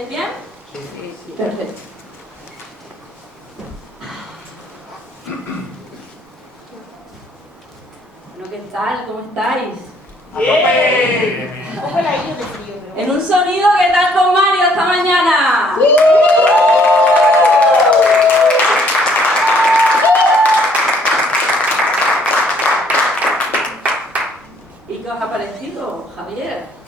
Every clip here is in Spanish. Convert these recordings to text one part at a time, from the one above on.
¿Estáis bien? Sí, sí. Perfecto. Bueno, ¿qué tal? ¿Cómo estáis? ¡Bien! Un poco la de frío, pero En un sonido, ¿qué tal con Mario esta mañana? ¿Y qué os ha parecido, Javier?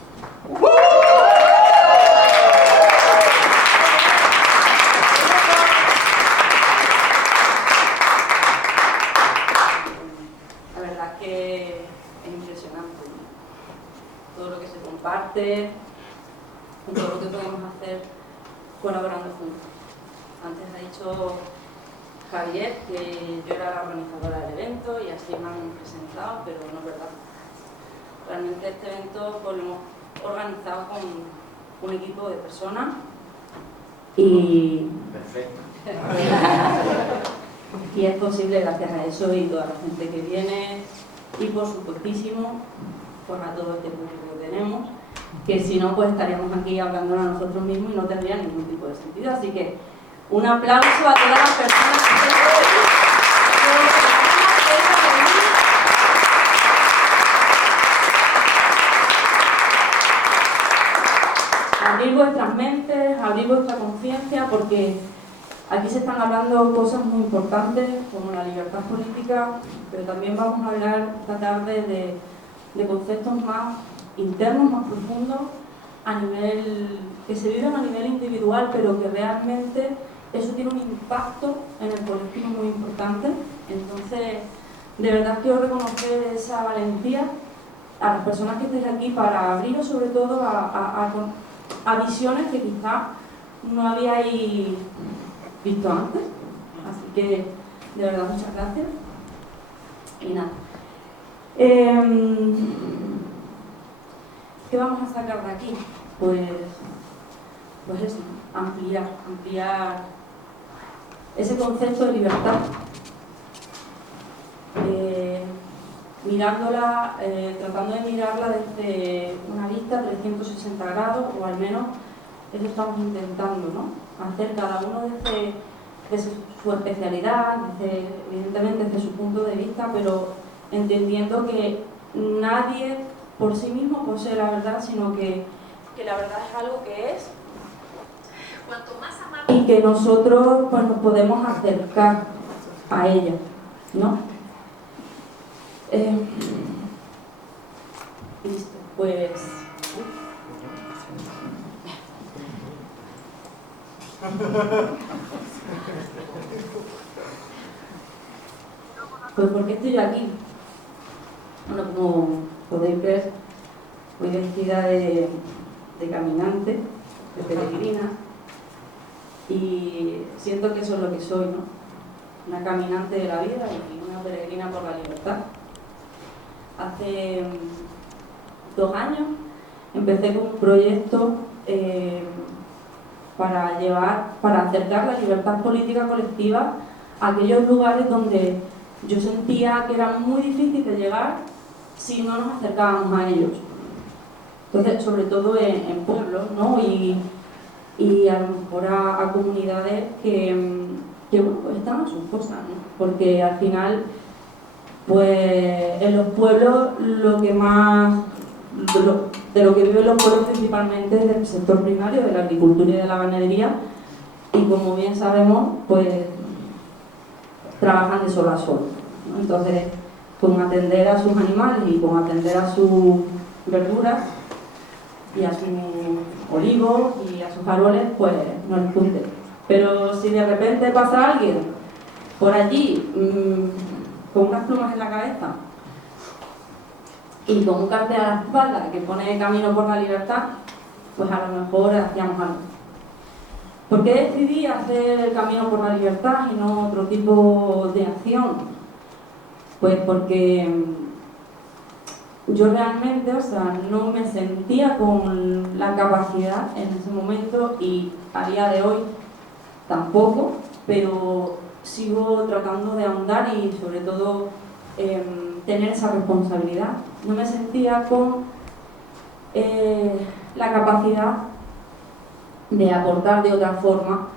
La verdad es que es impresionante, ¿no? Todo lo que se comparte, todo lo que podemos hacer colaborando juntos. Antes ha dicho Javier que yo era la organizadora del evento y así me han presentado, pero no es verdad. Realmente este evento pues, lo hemos organizado con un equipo de personas y Perfecto. y es posible gracias a eso y toda la gente que viene y por supuestísimo pues a todo este público que tenemos, que si no pues estaríamos aquí hablando a nosotros mismos y no tendría ningún tipo de sentido. Así que un aplauso a todas las personas que estén hoy. Abrir vuestras mentes, abrir vuestra conciencia, porque aquí se están hablando cosas muy importantes como la libertad política, pero también vamos a hablar esta tarde de conceptos más internos, más profundos, a nivel, que se viven a nivel individual, pero que realmente eso tiene un impacto en el colectivo muy importante. Entonces, de verdad quiero reconocer esa valentía a las personas que estéis aquí para abriros sobre todo a visiones que quizá no habíais visto antes. Así que, de verdad, muchas gracias. Y nada. ¿Qué vamos a sacar de aquí? Pues eso, ampliar ese concepto de libertad. Mirándola, tratando de mirarla desde una vista 360 grados, o al menos eso estamos intentando, ¿no? Hacer cada uno desde su especialidad, evidentemente desde su punto de vista, pero entendiendo que nadie por sí mismo posee la verdad, sino que la verdad es algo que es cuanto más amable y que nosotros pues, nos podemos acercar a ella, ¿no? Listo, pues ¿por qué estoy aquí? Bueno, como podéis ver, voy vestida de caminante, de peregrina, y siento que eso es lo que soy, ¿no? Una caminante de la vida y una peregrina por la libertad. Hace 2 años empecé con un proyecto para acercar la libertad política colectiva a aquellos lugares donde yo sentía que era muy difícil de llegar si no nos acercábamos a ellos. Entonces, sobre todo en pueblos, ¿no? Y a lo mejor a comunidades que bueno, pues están a sus cosas, ¿no? Porque al final, pues en los pueblos de lo que viven los pueblos principalmente es del sector primario, de la agricultura y de la ganadería, y como bien sabemos, pues trabajan de sol a sol, ¿no? Entonces, con atender a sus animales y con atender a sus verduras y a sus olivos y a sus árboles, pues no les cunde. Pero si de repente pasa alguien por allí con unas plumas en la cabeza y con un cartel a la espalda que pone Camino por la Libertad, pues a lo mejor hacíamos algo. ¿Por qué decidí hacer el Camino por la Libertad y no otro tipo de acción? Pues porque yo realmente, no me sentía con la capacidad en ese momento y a día de hoy tampoco, pero sigo tratando de ahondar y sobre todo tener esa responsabilidad. No me sentía con la capacidad de aportar de otra forma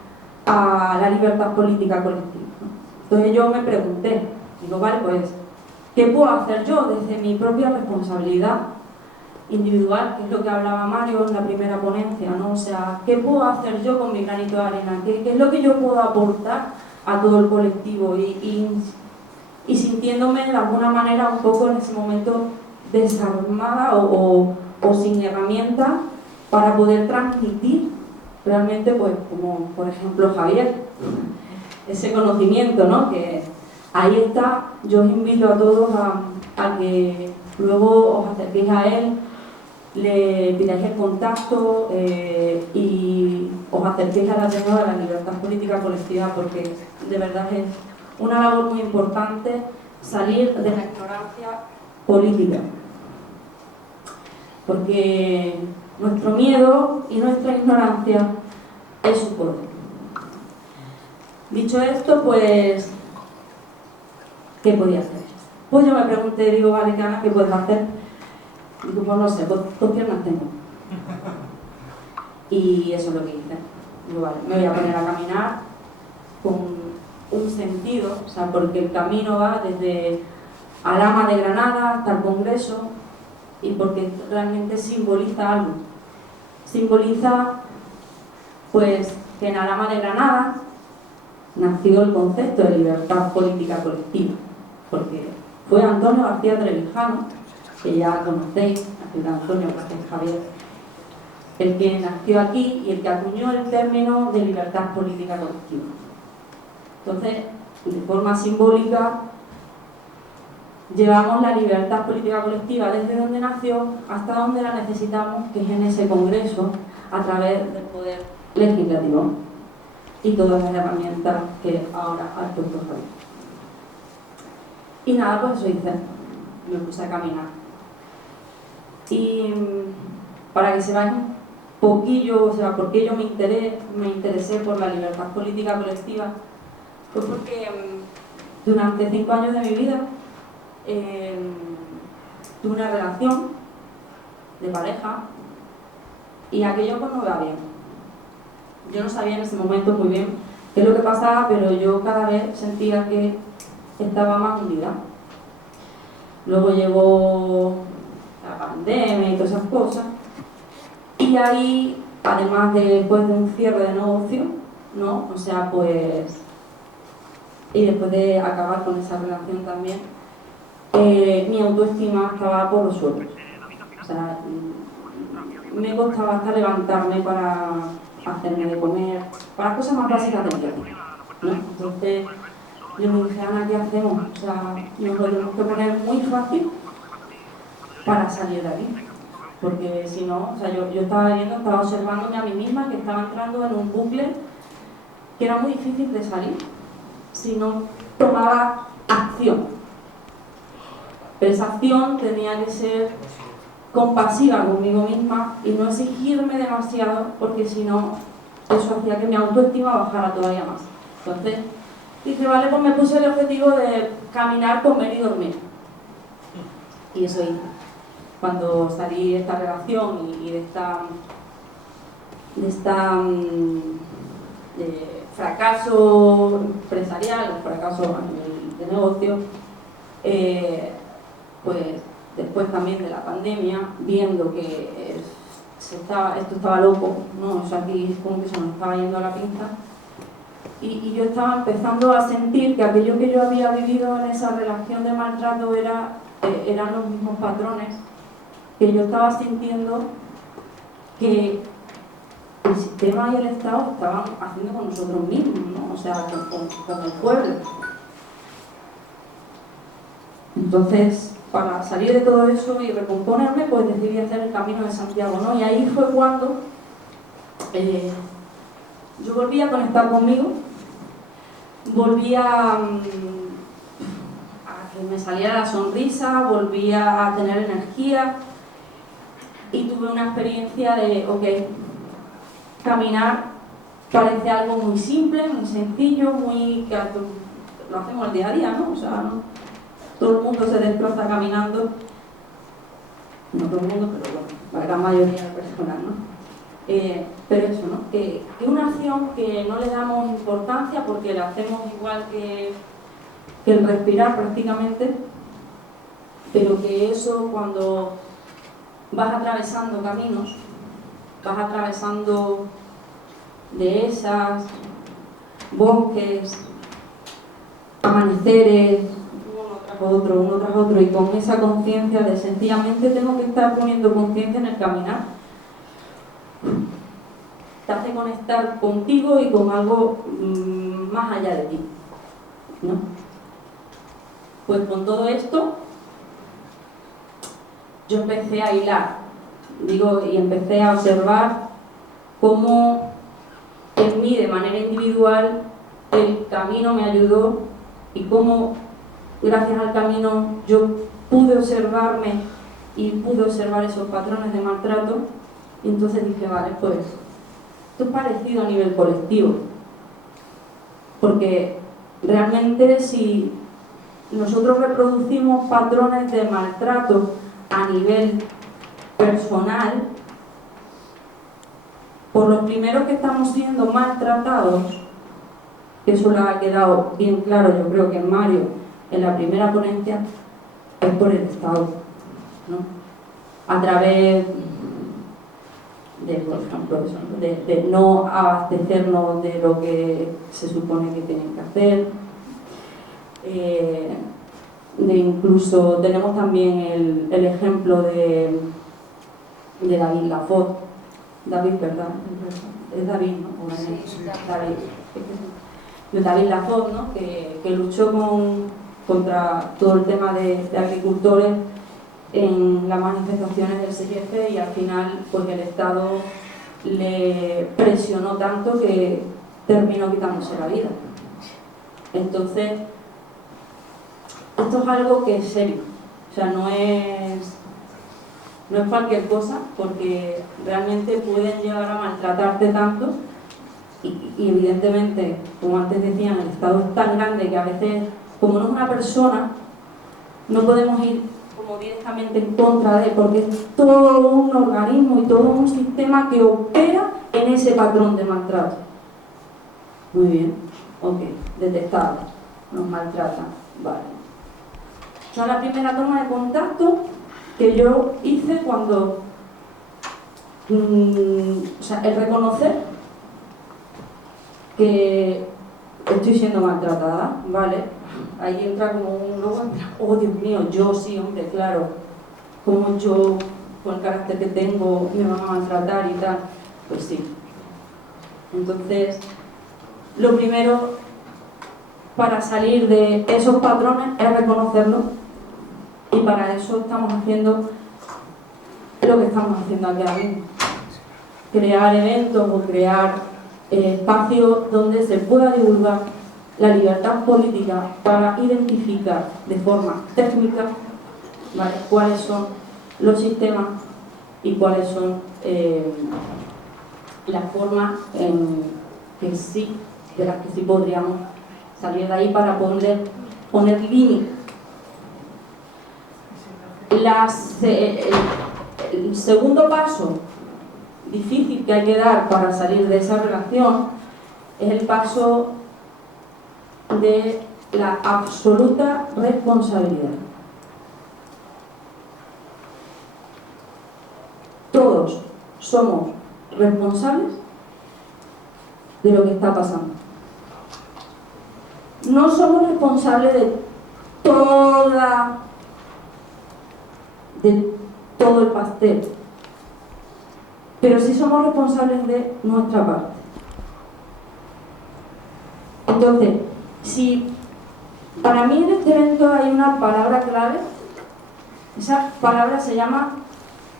a la libertad política colectiva, ¿no? Entonces yo me pregunté, digo, vale, pues, ¿qué puedo hacer yo desde mi propia responsabilidad individual, que es lo que hablaba Mario en la primera ponencia, ¿no? O sea, ¿qué puedo hacer yo con mi granito de arena? ¿Qué es lo que yo puedo aportar a todo el colectivo? Y sintiéndome de alguna manera un poco en ese momento desarmada o sin herramientas para poder transmitir realmente, pues, como por ejemplo Javier, ese conocimiento, ¿no? Que ahí está. Yo os invito a todos a que luego os acerquéis a él, le pidáis el contacto y os acerquéis a la Ateneo de la Libertad Política Colectiva, porque de verdad es una labor muy importante salir de la ignorancia política, porque nuestro miedo y nuestra ignorancia es su poder. Dicho esto, pues, ¿qué podía hacer? Pues yo me pregunté, digo, vale, Ana, ¿qué puedes hacer? Digo, pues no sé, dos piernas tengo. Y eso es lo que hice. Digo, vale, me voy a poner a caminar con un sentido, o sea, porque el camino va desde Alhama de Granada hasta el Congreso, y porque realmente simboliza algo. Simboliza, pues, que en Alhama de Granada nació el concepto de libertad política colectiva, porque fue Antonio García Trevijano, que ya conocéis, Antonio García Javier, el que nació aquí y el que acuñó el término de libertad política colectiva. Entonces, de forma simbólica, llevamos la libertad política colectiva desde donde nació hasta donde la necesitamos, que es en ese Congreso, a través del poder legislativo y todas las herramientas que ahora ha puesto Javier. Y nada, pues eso hice, me puse a caminar. Y para que se vaya un poquillo, o sea, por qué yo me interesé por la libertad política colectiva, fue porque durante 5 años de mi vida tuve una relación de pareja y aquello pues no iba bien. Yo no sabía en ese momento muy bien qué es lo que pasaba, pero yo cada vez sentía que estaba más hundida. Luego llegó la pandemia y todas esas cosas, y ahí, además después de un cierre de negocio, ¿no? O sea, pues, y después de acabar con esa relación también, mi autoestima estaba por los suelos. O sea, me costaba hasta levantarme para hacerme de comer, para cosas más básicas de mi vida, ¿no? Entonces yo me dije, Ana, ¿qué hacemos? O sea, nos lo tenemos que poner muy fácil para salir de aquí, porque si no, o sea, yo estaba observándome a mí misma que estaba entrando en un bucle que era muy difícil de salir si no tomaba acción. Pero esa acción tenía que ser compasiva conmigo misma y no exigirme demasiado, porque si no, eso hacía que mi autoestima bajara todavía más. Entonces dije, vale, pues me puse el objetivo de caminar, comer y dormir. Y eso hice. Cuando salí de esta relación y de fracaso empresarial, o fracaso a nivel de negocio, pues después también de la pandemia, viendo que esto estaba loco, ¿no? O sea, aquí como que se nos estaba yendo a la pinza, y yo estaba empezando a sentir que aquello que yo había vivido en esa relación de maltrato eran los mismos patrones que yo estaba sintiendo que el sistema y el Estado estaban haciendo con nosotros mismos, ¿no? O sea, con el pueblo. Entonces, para salir de todo eso y recomponerme, pues decidí hacer el Camino de Santiago, ¿no? Y ahí fue cuando yo volví a conectar conmigo, volví a que me saliera la sonrisa, volví a tener energía, y tuve una experiencia de, ok, caminar parece algo muy simple, muy sencillo, que lo hacemos el día a día, ¿no? O sea, ¿no? Todo el mundo se desplaza caminando, no todo el mundo, pero bueno, la gran mayoría de personas, ¿no? Pero eso, ¿no? Que una acción que no le damos importancia porque la hacemos igual que el respirar prácticamente, pero que eso cuando vas atravesando caminos, vas atravesando dehesas, bosques, amaneceres, uno tras otro, y con esa conciencia de sencillamente tengo que estar poniendo conciencia en el caminar, te hace conectar contigo y con algo más allá de ti, ¿no? Pues con todo esto yo empecé a hilar, y empecé a observar cómo en mí de manera individual el camino me ayudó y cómo gracias al camino yo pude observarme y pude observar esos patrones de maltrato. Y entonces dije, vale, pues esto es parecido a nivel colectivo, porque realmente si nosotros reproducimos patrones de maltrato a nivel personal, por los primeros que estamos siendo maltratados, que eso lo ha quedado bien claro, yo creo que en Mario, en la primera ponencia, es por el Estado, ¿no? A través de, por ejemplo, eso, de no abastecernos de lo que se supone que tienen que hacer, de incluso tenemos también el ejemplo de David Lafort. David, ¿verdad? Es David, ¿no? David. De David Lafort, ¿no? Que luchó contra todo el tema de agricultores en las manifestaciones del 6F, y al final pues el Estado le presionó tanto que terminó quitándose la vida. Entonces, esto es algo que es serio, o sea, no es cualquier cosa, porque realmente pueden llegar a maltratarte tanto y evidentemente, como antes decían, el Estado es tan grande que a veces, como no es una persona, no podemos ir como directamente en contra de él, porque es todo un organismo y todo un sistema que opera en ese patrón de maltrato. Muy bien, ok, detectable, nos maltratan, vale. Esa es la primera toma de contacto que yo hice cuando, o sea, el reconocer que estoy siendo maltratada, ¿vale? Ahí entra como un logo, oh Dios mío, yo sí, hombre, claro, como yo, con el carácter que tengo, me van a maltratar y tal, pues sí. Entonces, lo primero para salir de esos patrones es reconocerlos, y para eso estamos haciendo lo que estamos haciendo aquí ahora mismo. Crear eventos o crear espacios donde se pueda divulgar la libertad política para identificar de forma técnica, ¿vale?, cuáles son los sistemas y cuáles son las formas de las que sí podríamos salir de ahí para poner límites. El segundo paso difícil que hay que dar para salir de esa relación es el paso de la absoluta responsabilidad. Todos somos responsables de lo que está pasando. No somos responsables de todo el pastel, pero sí somos responsables de nuestra parte. Entonces, si para mí en este evento hay una palabra clave, esa palabra se llama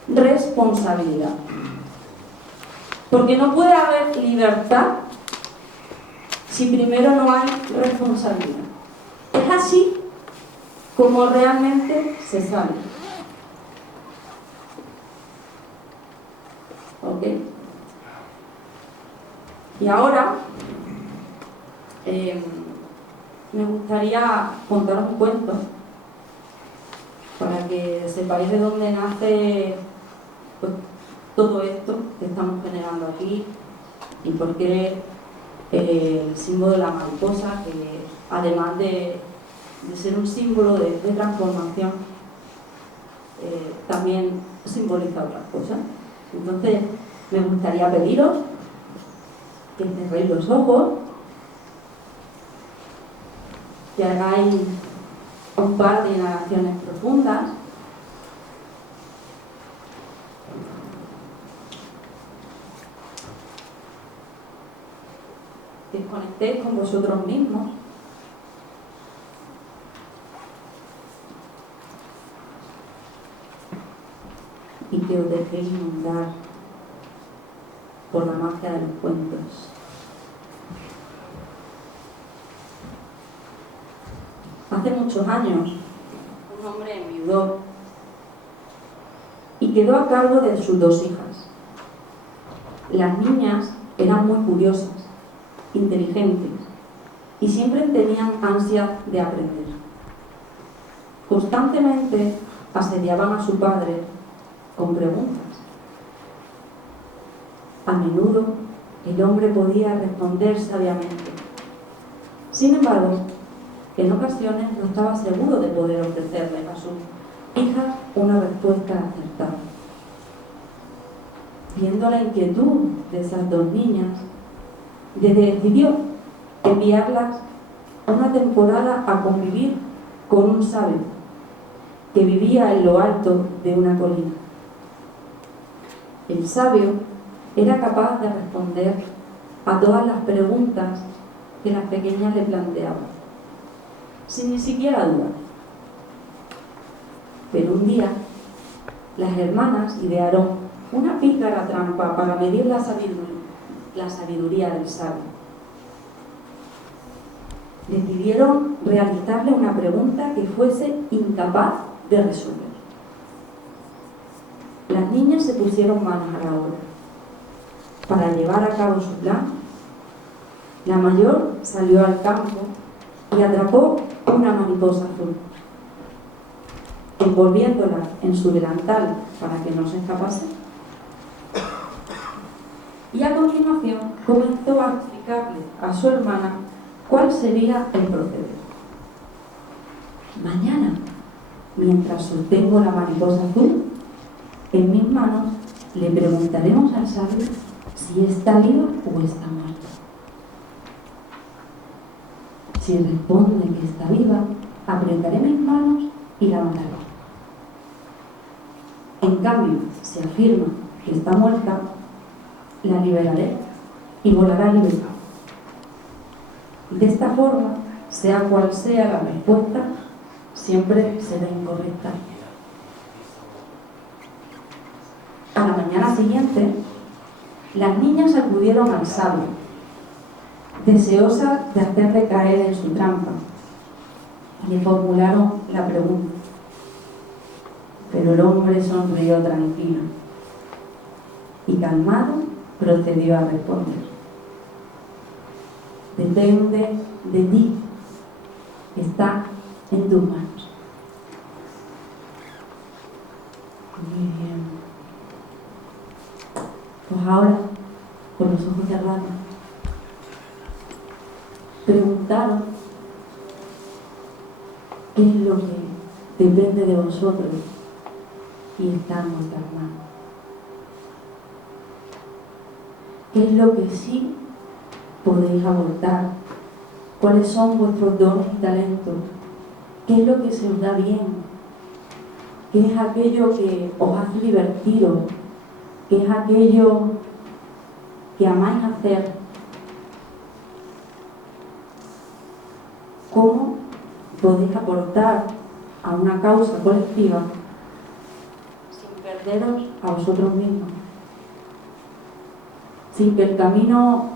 responsabilidad. Porque no puede haber libertad si primero no hay responsabilidad. Es así como realmente se sale. ¿Ok? Y ahora me gustaría contaros un cuento para que sepáis de dónde nace, pues, todo esto que estamos generando aquí y por qué el símbolo de la mariposa, que además de ser un símbolo de transformación, también simboliza otras cosas. Entonces, me gustaría pediros que cerréis los ojos, que hagáis un par de inhalaciones profundas, que os conectéis con vosotros mismos, y que os dejéis inundar por la magia de los cuentos. Hace muchos años, un hombre enviudó y quedó a cargo de sus 2 hijas. Las niñas eran muy curiosas, inteligentes y siempre tenían ansia de aprender. Constantemente asediaban a su padre con preguntas. A menudo el hombre podía responder sabiamente. Sin embargo, en ocasiones no estaba seguro de poder ofrecerle a sus hijas una respuesta acertada. Viendo la inquietud de esas 2 niñas, decidió enviarlas una temporada a convivir con un sabio que vivía en lo alto de una colina. El sabio era capaz de responder a todas las preguntas que las pequeñas le planteaban, sin ni siquiera dudar. Pero un día, las hermanas idearon una pícara trampa para medir la sabiduría del sabio. Decidieron realizarle una pregunta que fuese incapaz de resolver. Las niñas se pusieron manos a la obra. Para llevar a cabo su plan, la mayor salió al campo y atrapó una mariposa azul. Envolviéndola en su delantal para que no se escapase, y a continuación comenzó a explicarle a su hermana cuál sería el proceder. Mañana, mientras sostengo la mariposa azul en mis manos, le preguntaremos al sabio si está viva o está muerta. Si responde que está viva, apretaré mis manos y la mataré. En cambio, si afirma que está muerta, la liberaré y volará libre. De esta forma, sea cual sea la respuesta, siempre será incorrecta. A la mañana siguiente, las niñas acudieron al sabio, deseosas de hacerle caer en su trampa, y le formularon la pregunta. Pero el hombre sonrió tranquilo y calmado procedió a responder. Depende de ti, está en tus manos. Muy bien. Pues ahora, con los ojos cerrados, preguntaros qué es lo que depende de vosotros y está en vuestras manos. ¿Qué es lo que sí podéis abortar? ¿Cuáles son vuestros dones y talentos? ¿Qué es lo que se os da bien? ¿Qué es aquello que os hace divertiros? ¿Qué es aquello que amáis hacer? ¿Cómo podéis aportar a una causa colectiva sin perderos a vosotros mismos? Sin que el camino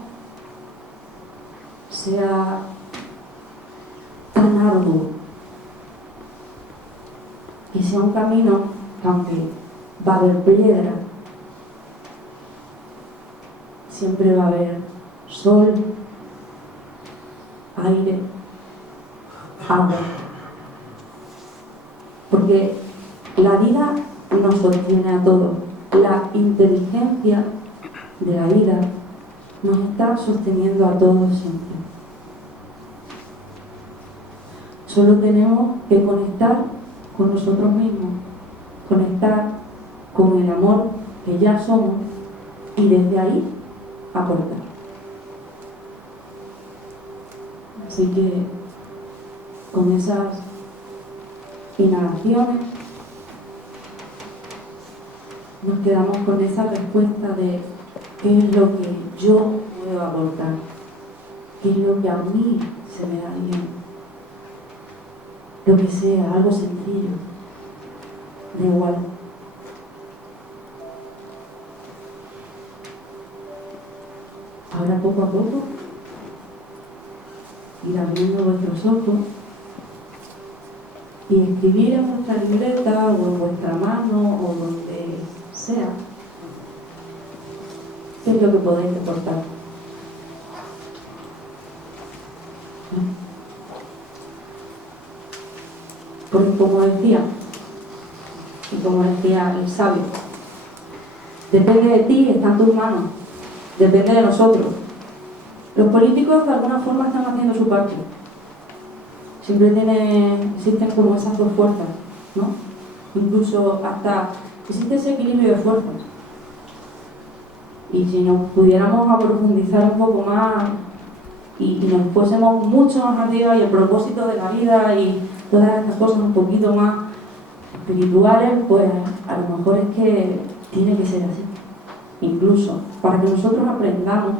sea tan arduo, que sea un camino que, aunque va a haber piedra, siempre va a haber sol, aire, agua. Porque la vida nos sostiene a todos. La la inteligencia de la vida nos está sosteniendo a todos siempre. Solo tenemos que conectar con nosotros mismos, conectar con el amor que ya somos y desde ahí aportar. Así que con esas inhalaciones nos quedamos con esa respuesta de qué es lo que yo puedo aportar, qué es lo que a mí se me da bien. Lo que sea, algo sencillo, da igual. Ahora poco a poco ir abriendo vuestros ojos y escribir en vuestra libreta o en vuestra mano o donde sea qué es lo que podéis aportar. Porque como decía el sabio, depende de ti, está en tus manos, depende de nosotros. Los políticos de alguna forma están haciendo su parte. Siempre existen como esas dos fuerzas, ¿no? Incluso hasta existe ese equilibrio de fuerzas. Y si nos pudiéramos a profundizar un poco más y nos fuésemos mucho más arriba y el propósito de la vida y todas estas cosas un poquito más espirituales, pues a lo mejor es que tiene que ser así. Incluso para que nosotros aprendamos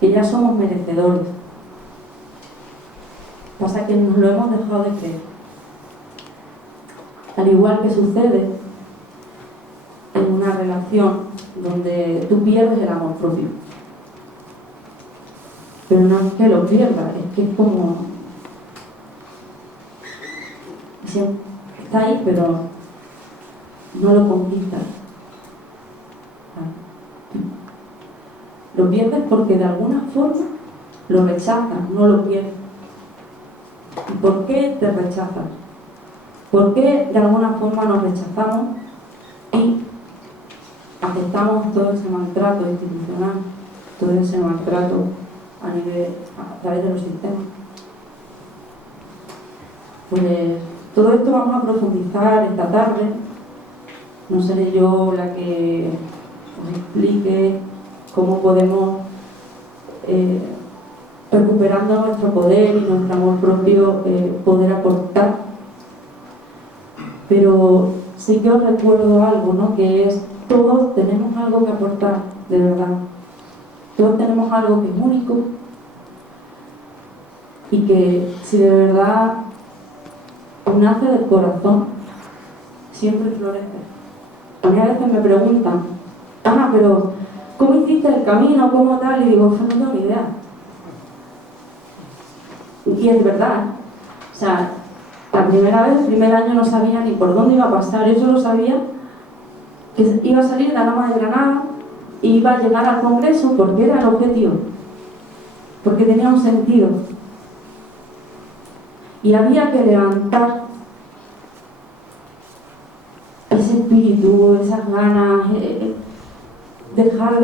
que ya somos merecedores. Pasa que nos lo hemos dejado de creer. Al igual que sucede en una relación donde tú pierdes el amor propio. Pero no es que lo pierdas, es que es como... está ahí, pero no lo conquistas. Lo pierdes porque de alguna forma lo rechazas, no lo pierdes. ¿Y por qué te rechazas? ¿Por qué de alguna forma nos rechazamos y aceptamos todo ese maltrato institucional, todo ese maltrato a través de los sistemas? Pues todo esto vamos a profundizar esta tarde. No seré yo la que os explique cómo podemos, recuperando nuestro poder y nuestro amor propio, poder aportar. Pero sí que os recuerdo algo, ¿no? Que es, todos tenemos algo que aportar, de verdad. Todos tenemos algo que es único y que si de verdad nace del corazón, siempre florece. A mí a veces me preguntan, Ana, pero ¿cómo hiciste el camino? ¿Cómo tal? Y digo, no tengo ni idea. Y es verdad. O sea, la primera vez, el primer año no sabía ni por dónde iba a pasar. Yo solo sabía que iba a salir de la Gama de Granada e iba a llegar al Congreso porque era el objetivo. Porque tenía un sentido. Y había que levantar ese espíritu, esas ganas, dejar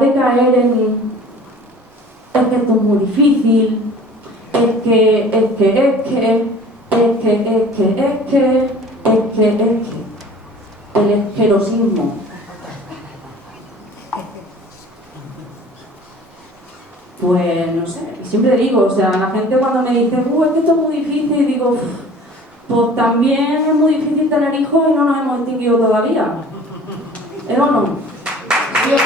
de caer en es que esto es muy difícil, es que el esquerosismo. Pues no sé, siempre digo, o sea, la gente cuando me dice, es que esto es muy difícil, digo, pues también es muy difícil tener hijos y no nos hemos extinguido todavía. ¿Es o no? ¿Sí o no?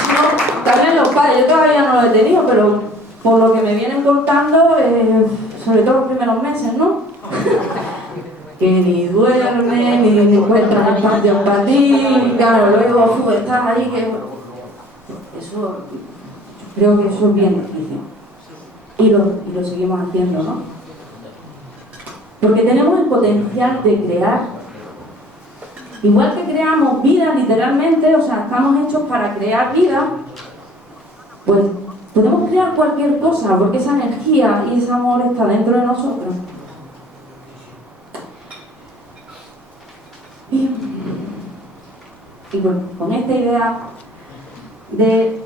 Si no, también los padres, yo todavía no lo he tenido, pero por lo que me vienen contando, sobre todo los primeros meses, ¿no? Que ni duerme, ni encuentras espacio para ti, claro, luego estás ahí que... Eso, creo que eso es bien difícil. Y lo seguimos haciendo, ¿no? Porque tenemos el potencial de crear. Igual que creamos vida, literalmente, o sea, estamos hechos para crear vida, pues podemos crear cualquier cosa, porque esa energía y ese amor está dentro de nosotros. Y bueno, con esta idea de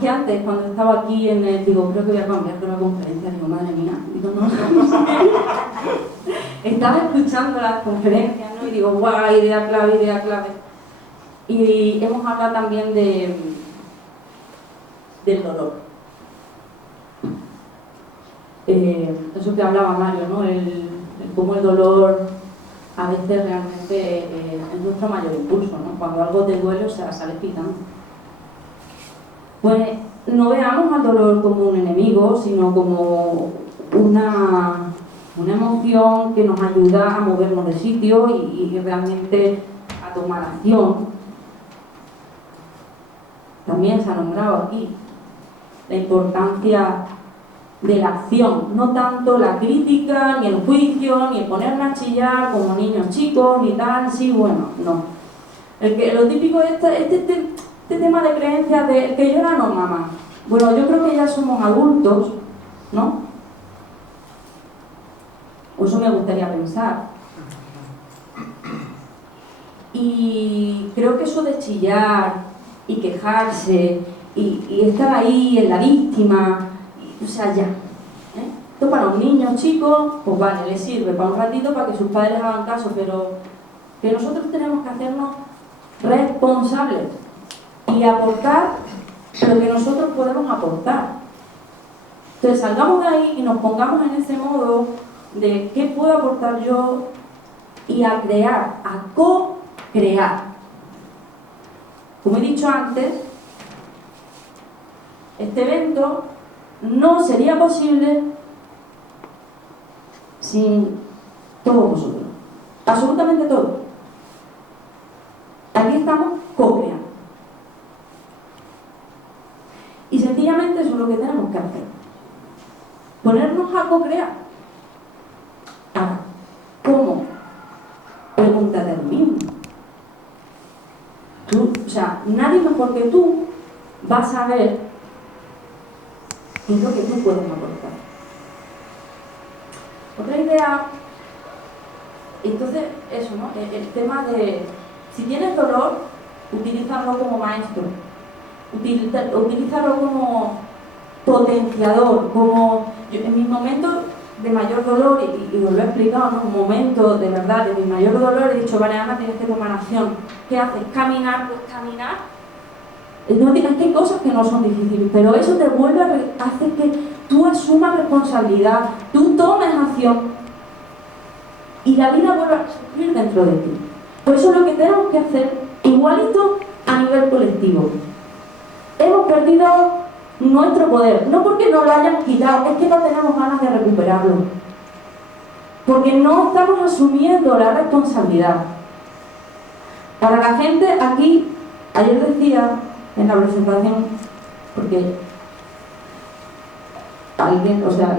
que antes, cuando estaba aquí en el, digo, creo que voy a cambiar de la conferencia, digo, madre mía, digo, no. Estaba escuchando las conferencias, ¿no? Y digo, guau, idea clave, idea clave. Y hemos hablado también del dolor. Eso que hablaba Mario, ¿no? El cómo el dolor a veces realmente es nuestro mayor impulso, ¿no? Cuando algo te duele, o sea, sales pitando. Pues no veamos al dolor como un enemigo, sino como una emoción que nos ayuda a movernos de sitio y realmente a tomar acción. También se ha nombrado aquí la importancia de la acción, no tanto la crítica, ni el juicio, ni el ponerme a chillar como niños chicos, ni tal, sí, bueno, no. Lo típico es este tema de creencias de el que llora no mama. Bueno, yo creo que ya somos adultos, ¿no? O eso me gustaría pensar. Y creo que eso de chillar y quejarse y estar ahí en la víctima, o sea, ya. Esto para los niños chicos, pues vale, les sirve para un ratito para que sus padres hagan caso, pero que nosotros tenemos que hacernos responsables y aportar lo que nosotros podemos aportar. Entonces salgamos de ahí y nos pongamos en ese modo de qué puedo aportar yo y a crear, a co-crear. Como he dicho antes, este evento no sería posible sin todos vosotros, absolutamente todos. Aquí estamos co-creando. Y sencillamente eso es lo que tenemos que hacer. Ponernos a co-crear. Ahora, ¿cómo? Pregúntate a ti mismo. O sea, nadie mejor que tú va a saber qué es lo que tú puedes aportar. Otra idea, entonces, eso, ¿no? El tema de, si tienes dolor, utilízalo como maestro, utilízalo como potenciador, como en mis momentos de mayor dolor, y os lo he explicado, ¿no? Un momento de verdad, de mi mayor dolor, he dicho, vale, Ana, tienes que tomar acción. ¿Qué haces? ¿Caminar? Pues caminar. No digas que hay cosas que no son difíciles, pero eso te vuelve a hacer que tú asumas responsabilidad, tú tomes acción y la vida vuelve a surgir dentro de ti. Por eso es lo que tenemos que hacer, igualito a nivel colectivo. Hemos perdido nuestro poder, no porque nos lo hayan quitado, es que no tenemos ganas de recuperarlo, porque no estamos asumiendo la responsabilidad. Para la gente aquí, ayer decía en la presentación, porque alguien, o sea,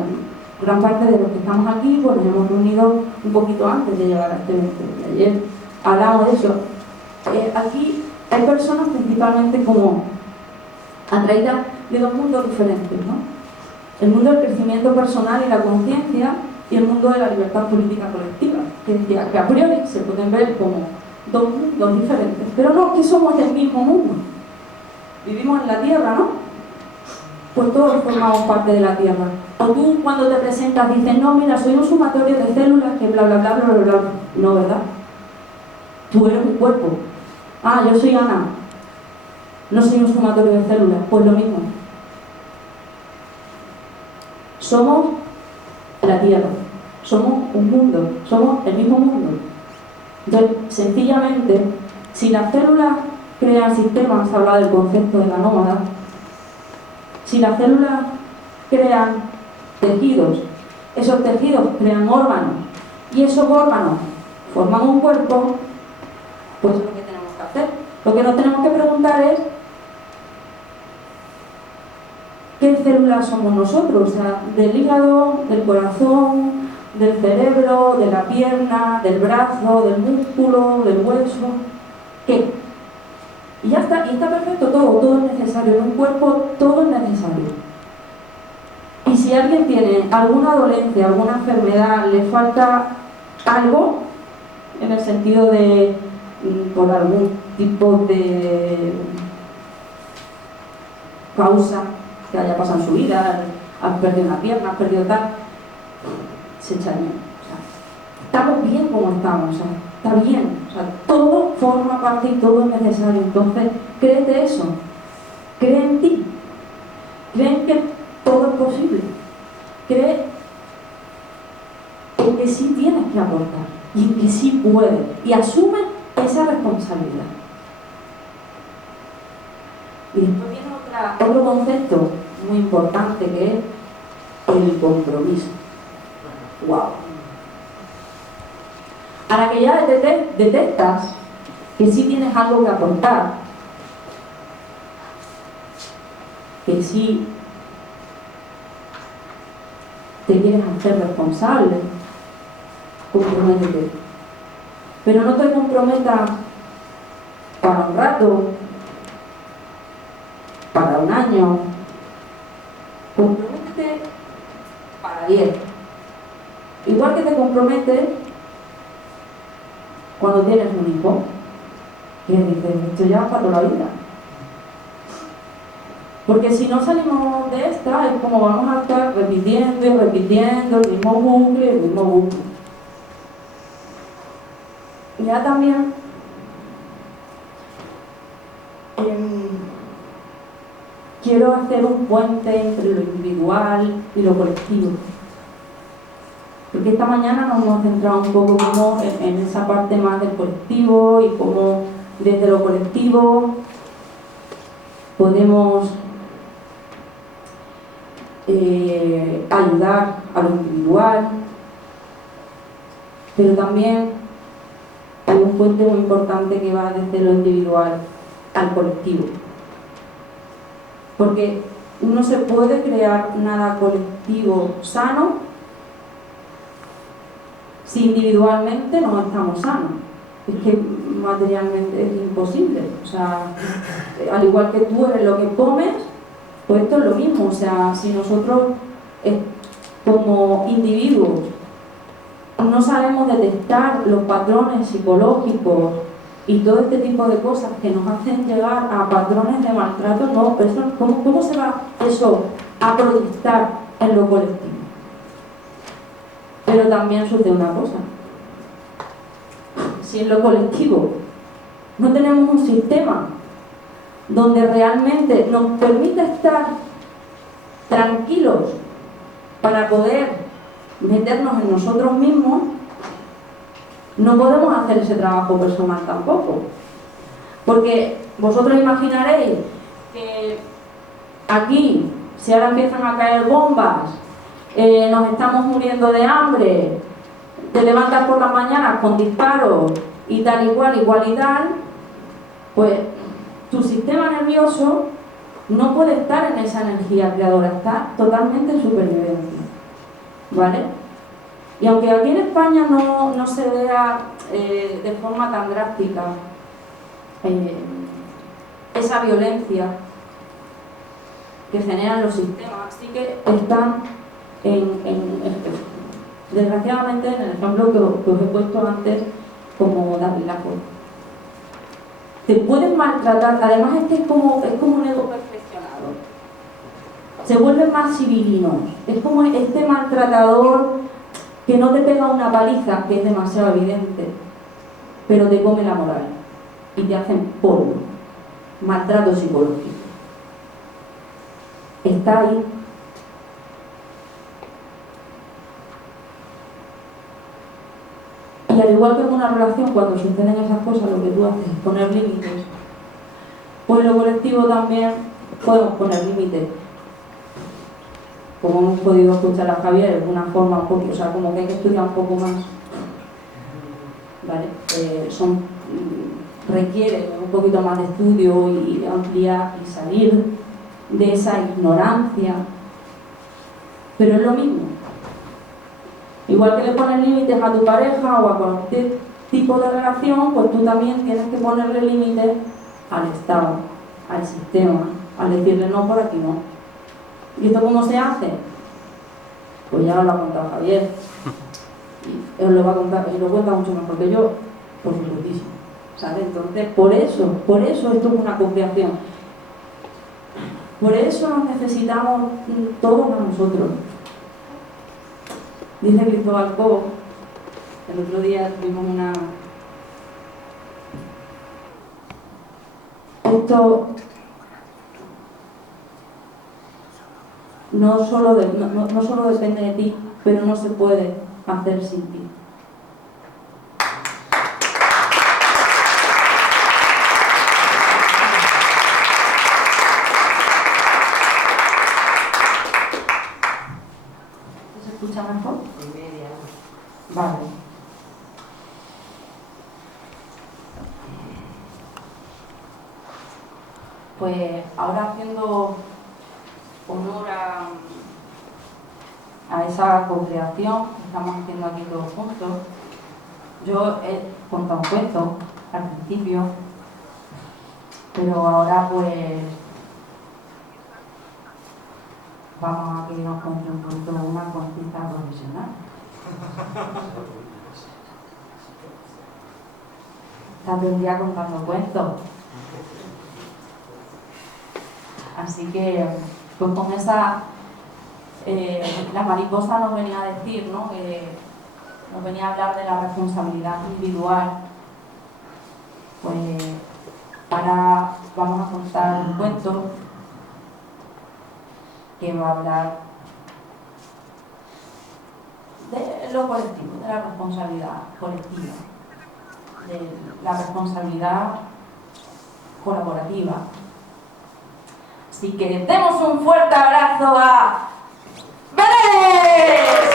gran parte de los que estamos aquí, pues nos hemos reunido un poquito antes de llegar a este evento. Ayer hablamos de eso. Aquí hay personas principalmente como atraídas de dos mundos diferentes, ¿no? El mundo del crecimiento personal y la conciencia y el mundo de la libertad política colectiva, que a priori se pueden ver como dos mundos diferentes, pero no, que somos del mismo mundo. Vivimos en la Tierra, ¿no? Pues todos formamos parte de la Tierra. O tú cuando te presentas dices, no, mira, soy un sumatorio de células que bla, bla, bla, bla, bla, bla. No, ¿verdad? Tú eres un cuerpo. Ah, yo soy Ana. No soy un sumatorio de células. Pues lo mismo. Somos la Tierra. Somos un mundo. Somos el mismo mundo. Entonces, sencillamente, si las células crean sistemas, se habla del concepto de la nómada, si las células crean tejidos, esos tejidos crean órganos y esos órganos forman un cuerpo, pues es lo que tenemos que hacer. Lo que nos tenemos que preguntar es ¿qué células somos nosotros? O sea, del hígado, del corazón, del cerebro, de la pierna, del brazo, del músculo, del hueso. ¿Qué? Y ya está, y está perfecto todo es necesario. En un cuerpo todo es necesario. Y si alguien tiene alguna dolencia, alguna enfermedad, le falta algo, en el sentido de por algún tipo de causa que haya pasado en su vida, has perdido una pierna, has perdido tal, se echa bien. O sea, estamos bien como estamos, o sea, está bien, o sea, todo forma parte y todo es necesario. Entonces, créete eso, cree en ti, cree en que todo es posible, cree en que sí tienes que aportar y en que sí puedes, y asume esa responsabilidad. Y después viene otro concepto muy importante, que es el compromiso. ¡Wow! Ahora que ya detectas que sí tienes algo que aportar, que sí te quieres hacer responsable, comprométete. Pero no te comprometas para un rato, para un año, comprométete para 10. Igual que te comprometes cuando tienes un hijo, que dices, esto ya para toda la vida. Porque si no salimos de esta, es como vamos a estar repitiendo y repitiendo el mismo bucle, el mismo bucle. Ya también quiero hacer un puente entre lo individual y lo colectivo. Porque esta mañana nos hemos centrado un poco como en esa parte más del colectivo y cómo desde lo colectivo podemos ayudar a lo individual, pero también hay un puente muy importante que va desde lo individual al colectivo, porque no se puede crear nada colectivo sano si individualmente no estamos sanos. Es que materialmente es imposible. O sea, al igual que tú eres lo que comes, pues esto es lo mismo. O sea, si nosotros como individuos no sabemos detectar los patrones psicológicos y todo este tipo de cosas que nos hacen llegar a patrones de maltrato, no, eso, ¿cómo se va eso a proyectar en lo colectivo? Pero también sucede una cosa: si en lo colectivo no tenemos un sistema donde realmente nos permita estar tranquilos para poder meternos en nosotros mismos, no podemos hacer ese trabajo personal tampoco. Porque vosotros imaginaréis que aquí, si ahora empiezan a caer bombas, nos estamos muriendo de hambre, te levantas por las mañanas con disparos y tal y tal, pues tu sistema nervioso no puede estar en esa energía creadora, está totalmente en supervivencia, ¿vale? Y aunque aquí en España no se vea de forma tan drástica esa violencia que generan los sistemas, sí que están desgraciadamente en el ejemplo que os he puesto antes, como David Lacour. Te pueden maltratar, además es como un ego perfeccionado. Se vuelven más civilinos. Es como este maltratador que no te pega una paliza, que es demasiado evidente, pero te come la moral y te hacen polvo. Maltrato psicológico. Está ahí. Y al igual que en una relación, cuando suceden esas cosas, lo que tú haces es poner límites. Pues en lo colectivo también podemos poner límites. Como hemos podido escuchar a Javier, de una forma un poco, o sea, como que hay que estudiar un poco más, ¿vale? Requiere un poquito más de estudio y ampliar y salir de esa ignorancia, pero es lo mismo. Igual que le pones límites a tu pareja o a cualquier tipo de relación, pues tú también tienes que ponerle límites al Estado, al sistema, al decirle no, por aquí no. ¿Y esto cómo se hace? Pues ya os lo ha contado Javier. Y os lo va a contar, y lo cuenta mucho mejor que yo, por supuestísimo. ¿Sabes? Entonces, por eso esto es una cooperación. Por eso nos necesitamos todos a nosotros. Dice Cristóbal Cobo, el otro día tuvimos una... Esto no solo depende de ti, pero no se puede hacer sin ti. ¿Se escucha mejor? Vale. Pues ahora haciendo honor a esa co-creación que estamos haciendo aquí todos juntos, yo he contado un cuento al principio, pero ahora pues vamos a que nos cuente un cuento una cuentista profesional. Está todo el día contando cuentos. Así que, pues con esa, la mariposa nos venía a decir, ¿no? Que nos venía a hablar de la responsabilidad individual. Pues ahora vamos a contar un cuento que va a hablar de lo colectivo, de la responsabilidad colectiva, de la responsabilidad colaborativa. Así que demos un fuerte abrazo a Belén.